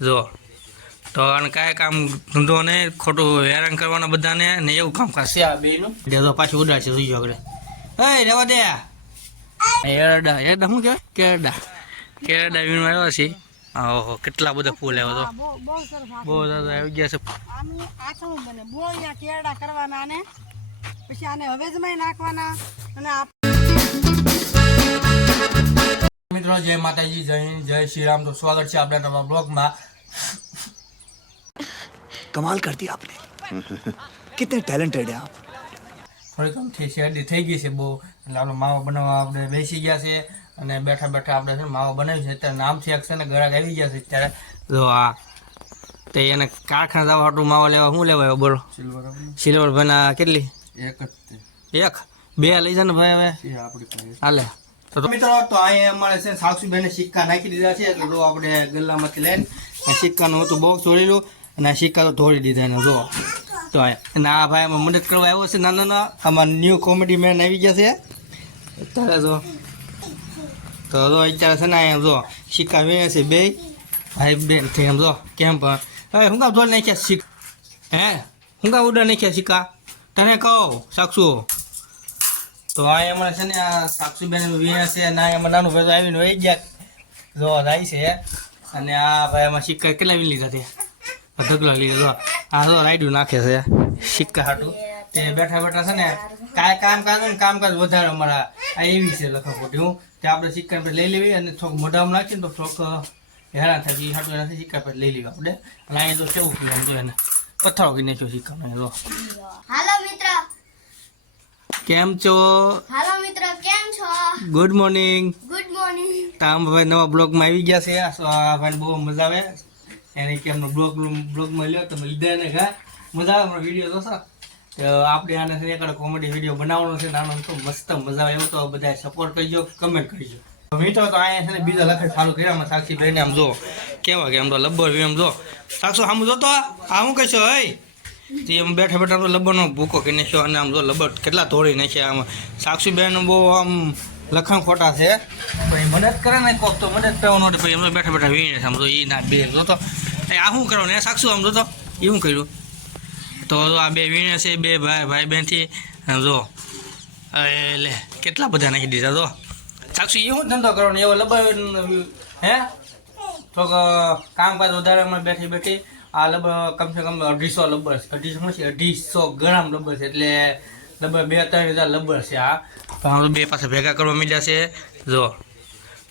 જો તો અને કાંઈ કામ ધંધો ને ખોટું હેરાન કરવાના બધાને ને એવું કામ કરશે આ બેનું તો પાછું ઉડાડશે સુઈ આગળ એ રેવા દે એરડા એરડા શું કહેવાય કેરડા વીણવા આવ્યા છે ઓહો કેટલા બધા ફૂલ આવ્યો તો બહુ દાદા આવી ગયા છે આથમું બને બહુ અહીંયા કેરડા કરવાના ને પછી આને હવેજમાં નાખવાના અને મિત્રો જય માતાજી જય હિન્દ જય શ્રી રામ તો સ્વાગત છે આપણા નવા બ્લોગમાં कमाल कर दिया आपने कितने टैलेंटेड हैं आप થોડીક આમથી શેરડી થઈ ગઈ છે બહુ એટલે આપણે માવો બનાવવા આપણે બેસી ગયા છે અને બેઠા બેઠા આપણે છે માવો બનાવ્યું છે અત્યારે નામથી એક છે ને ગળાક આવી ગયા છે અત્યારે જો આ તે એને કારખાના જવા હાટું માવો લેવા શું લેવાય બોલો સિલ્વર બના કેટલી એક બે લઈ જા ને ભાઈ હવે હાલે તો મિત્રો તો અહીંયા અમારે છે સાક્ષીભાઈને સિક્કા નાખી દીધા છે એટલે જો આપણે ગલ્લામાંથી લઈને સિક્કાનું હતું બોક્સ જોડેલું અને સિક્કા તો ધોળી દીધા એને જો તો અને આ ભાઈ મદદ કરવા આવ્યો છે નાના આમાં ન્યૂ કોમેડી મેન આવી ગયા છે અત્યારે જો તો જો અત્યારે છે ને અહીંયા જો સિક્કા વીણે છે બે ભાઈ બેન થઈ એમ જો કેમ પણ હવે હું કામ ધોળી નાખ્યા સિક્ક હે હું કામ ઉડા નાખ્યા સિક્કા તને કહો સાક્ષુ તો આ એમાં છે ને આ સાક્ષીબેન વીણે છે અને આ એમાં નાનું ભેગું આવીને વહી ગયા જો જાય છે અને આ ભાઈ એમાં સિક્કા કેટલા વીણી લીધા છે ઢગલા લીધા આ તો રાયડું નાખે છે સિક્કા હાટું તે બેઠા બેઠા છે ને કાંઈ કામકાજ હોય ને કામકાજ વધારે અમારા આ એવી છે લખા હું તે આપણે સિક્કા પર લઈ લેવી અને થોડુંક મોઢામાં નાખીને તો થોડુંક હેરાન થાય એ હાટું એનાથી સિક્કા પર લઈ લેવા આપણે અને અહીંયા તો કેવું પીવું જોઈએ એને પથ્થરો કરી નાખ્યો સિક્કાનો જો હાલો મિત્ર કેમ છો હાલો મિત્ર કેમ છો ગુડ મોર્નિંગ ગુડ મોર્નિંગ તામ ભાઈ નવા બ્લોગમાં આવી ગયા છે આ ભાઈને બહુ મજા આવે એને કે એમનો બ્લોગમાં લ્યો તમે લીધા ને ઘા મજા આવે અમારો વિડીયો જોશો તો આપણે આને એક કોમેડી વિડીયો બનાવવાનો છે નાનો તો મસ્ત મજા આવે એવું તો બધા સપોર્ટ કરજો કમેન્ટ કરજો મીઠો તો અહીંયા છે ને બીજા લખાય ચાલુ કર્યા સાક્ષીભાઈને આમ જો કેવા કે આમ તો લબ્બર એમ જો સાક્ષો આમ જો તો આ શું કહેશો હે તે એમ બેઠા બેઠા તો લબ્બરનો ભૂકો કરી નાખ્યો અને આમ જો લબ્બર કેટલા તોડી નાખ્યા આમ સાક્ષીબેન બહુ આમ લખાણ ખોટા છે ભાઈ મદદ કરે ને કોક તો મદદ કરવાનું પછી એમ તો બેઠા બેઠા વીણે આમ તો એ ના બે જો તો આ શું કરવાનું એ સાક્ષું આમ જો તો એ શું કર્યું તો આ બે વીણે છે બે ભાઈ બહેનથી જો એટલે કેટલા બધા નાખી દીધા તો સાક્ષુ એવું ધંધો કરવાનો એવો લબ્બર હે થોડોક કામકાજ વધારે અમે બેઠી આ લબ્બર કમસે કમ 250 લબ્બર છે 250 ગ્રામ લબ્બર છે એટલે લબ્બર 2-3 હજાર લબ્બર છે આ પણ બે પાસે ભેગા કરવા માંડ્યા છે જો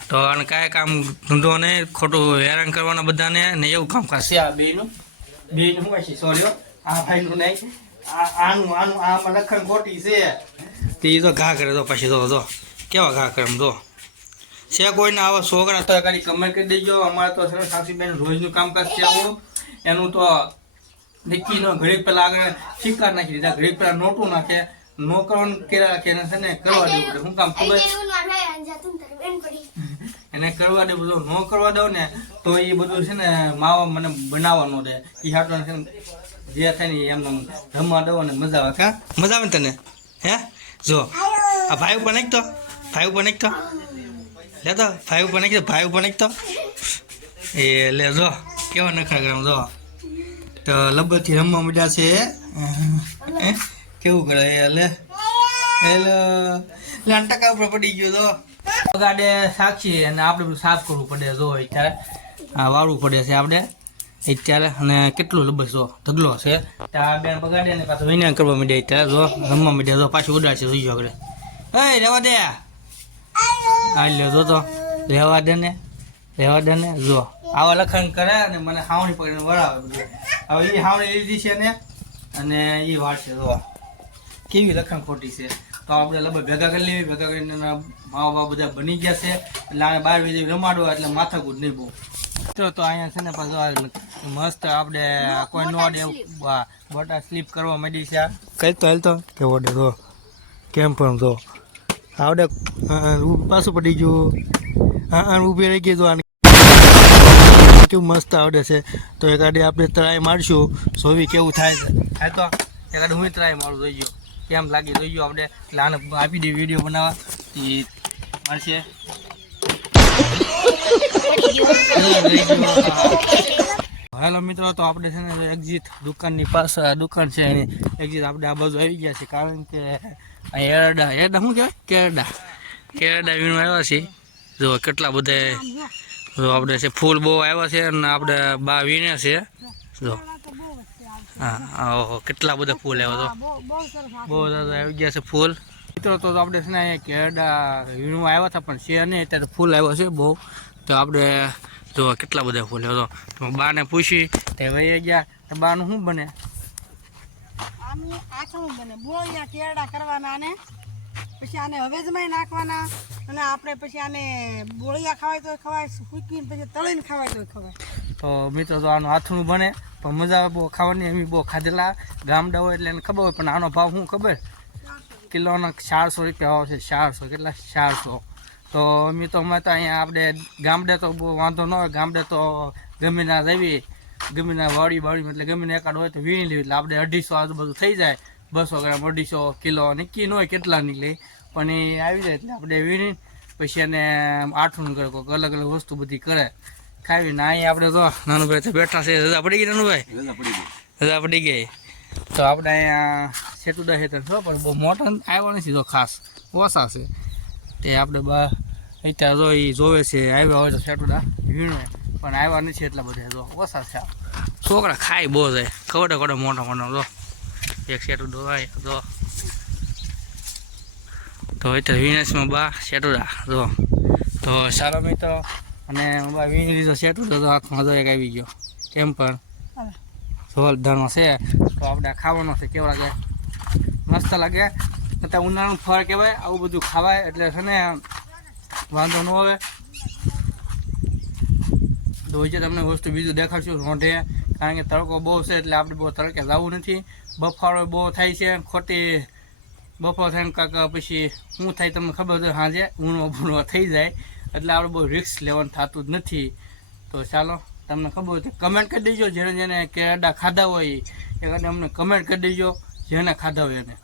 તો અને કાંઈ કામ ધંધો ને ખોટું હેરાન કરવાના બધાને ને એવું કામ કરશે આ બેનું શું કહે છે સોલ્યો આ ભાઈનું નહીં આનું આમાં લખણ ખોટી છે તે તો ઘા કરે તો પછી જો કેવા ઘા કરે જો છે કોઈને આવા છોકરા તો ખાલી કમેન્ટ કરી દેજો અમારે તો સાક્ષીબેન રોજનું કામકાજ છે આવું એનું તો નિક્કીનો ઘડીક પહેલાં આગળ સિક્કા નાખી દીધા ઘડીક પહેલાં નોટું નાખે નો કરવાનું કેરા રાખે એને છે ને કરવા દેવું પડે શું કામ ખબર એને કરવા દે બધું ન કરવા દઉં ને તો એ બધું છે ને માવા મને બનાવવાનું દે એ હાટવાનું છે ને જે થાય ને એમને રમવા દઉં ને મજા આવે કા મજા આવે ને તને હે જો આ ભાઈ ઉપર નાખતો લેતો ભાઈ ઉપર નાખતો એ લે જો કેવા નખરા કરે જો તો લબ્બરથી રમવા માંડ્યા છે કેવું કરે એટલે ટકા ઉપર પડી ગયો તો ગાડે સાક્ષી અને આપણે બધું સાફ કરવું પડે જો અત્યારે વાળવું પડે છે આપણે અત્યારે અને કેટલું લબ્બર જો ઢગલો છે ત્યાં બેન બગાડે ને પાછું વિના કરવા માંડ્યા અત્યારે જો રમવા માંડ્યા જો પાછું ઉડાડશે સુઈ આગળ એ રહેવા દે આ લ્યો જો તો રહેવા દે ને જો આવા લખણ કરે અને મને હાવણી પકડીને વળાવે બધું હવે એ હાવણી લીધી છે ને અને એ વાળશે જો કેવી લખણ ખોટી છે તો આપણે લગભગ ભેગા કરી લેવી ભેગા કરીને મા બાપ બધા બની ગયા છે એટલે આને 12 વાગે રમાડવા એટલે માથાકૂટ નહીં બહુ તો અહીંયા છે ને પાછું મસ્ત આપણે કોઈ નો અડે બોટા સ્લીપ કરવા માંડી છે કઈ તો હાલતો કે ઓડે જો કેમ પણ જો આવડે પાછું પડી ગયું ઊભી રહી ગઈ તો કેવું મસ્ત આવડે છે તો એકાડે આપણે ટ્રાય મારશું સોવી કેવું થાય છે તો એકાડે હું ટ્રાય મારું જોઈ ગયો કેમ લાગી જોઈ ગયો આપણે એટલે આને આપી દઈએ વિડીયો બનાવવા મળશે હાલો મિત્રો, તો આપણે છે ને એક્ઝિટ દુકાનની પાસે દુકાન છે એની એક્ઝિટ આપણે આ બાજુ આવી ગયા છે, કારણ કે એરડા શું કહેવાય, કેરડા વીણું આવ્યા છે. જો કેટલા બધા જો આપણે છે ફૂલ બહુ આવ્યા છે અને આપણે બા વીણે છે. જો કેળા તો બહુ વચ્ચે આવશે. હા, ઓહો કેટલા બધા ફૂલ આવ્યા. તો બહુ સરસ આવશે. બહુ બધા આવી ગયા છે ફૂલ. મિત્રો તો આપણે છે ને અહીંયા કેરડા વીણવા આવ્યા હતા, પણ છે નહીં અત્યારે ફૂલ આવ્યા છે બહુ. તો આપણે જો કેટલા બધા ફૂલ આવ્યા. તો બાને પૂછી તે વહી ગયા, તો બાનું શું બને? આનું આખું બને બોળિયા કેળા કરવાના આને, પછી આને હવેજમાં નાખવાના, અને આપણે પછી આને બોળિયા ખવાય તો ખવાય, સૂકવીને પછી તળીને ખવાય તો ખવાય. તો મિત્રો તો આનું હાથનું બને, પણ મજા આવે બહુ ખાવાની. એમ બહુ ખાધેલા ગામડા હોય એટલે એને ખબર હોય, પણ આનો ભાવ શું ખબર? કિલોના 400 રૂપિયા આવે છે. 400 કેટલા? 400. તો મિત્રો અમે તો અહીંયા આપણે ગામડે તો બહુ વાંધો ન હોય, ગામડે તો ગમીના રવી ગમીના વાડી એટલે ગમીને એકાદ હોય તો વીણી લેવી, એટલે આપણે 250 આજુબાજુ થઈ જાય. 200 ગ્રામ 250 કિલો નક્કી ન હોય કેટલા નીકળે, પણ એ આવી જાય એટલે આપણે વીણી પછી એને આઠું કરે, કોઈક અલગ અલગ વસ્તુ બધી કરે ખાવીને. અહીંયા આપણે તો નાનુભાઈ તો બેઠા છે. રજા પડી ગઈ નાનુભાઈ? રજા પડી ગઈ. તો આપણે અહીંયા સેટુડા છે તો પણ બહુ મોટા આવ્યા નથી, તો ખાસ ઓછા છે. તે આપણે બા અત્યારે જો એ જોવે છે, આવ્યા હોય તો સેટુડા વીણવે, પણ આવ્યા નથી એટલા બધા. જો ઓછા છે. છોકરા ખાય બહુ જાય, ખવડે મોટા મોટા. જો એક સેટુડો હોય જો. તો અત્યારે વીણેશમાં બા સેટુડા જો. તો સારો મિત્રો, અને બા વીણી લીધો સેટુડો, તો હાથમાં જો એક આવી ગયો. કેમ પણ જોરદારનો છે. તો આપણે ખાવાનો છે. કેવો લાગે? મસ્ત લાગે. અત્યારે ઉનાળાનું ફળ કહેવાય, આવું બધું ખાવાય એટલે છે ને વાંધો ન આવે. તો હજી તમને વસ્તુ બીજું દેખાડશું રોંઢે, કારણ કે તડકો બહુ છે એટલે આપણે બહુ તડકે જવું નથી. બફારો બહુ થાય છે, ખોટી બફારો થાય ને કાંક પછી શું થાય તમને ખબર છે, સાંજે ઊણો થઈ જાય, એટલે આપણે બહુ રિસ્ક લેવાનું થતું જ નથી. તો ચાલો, તમને ખબર હોય તો કમેન્ટ કરી દેજો. જેને જેને કેરડા ખાધા હોય એ અમને કમેન્ટ કરી દેજો, જેને ખાધા હોય એને.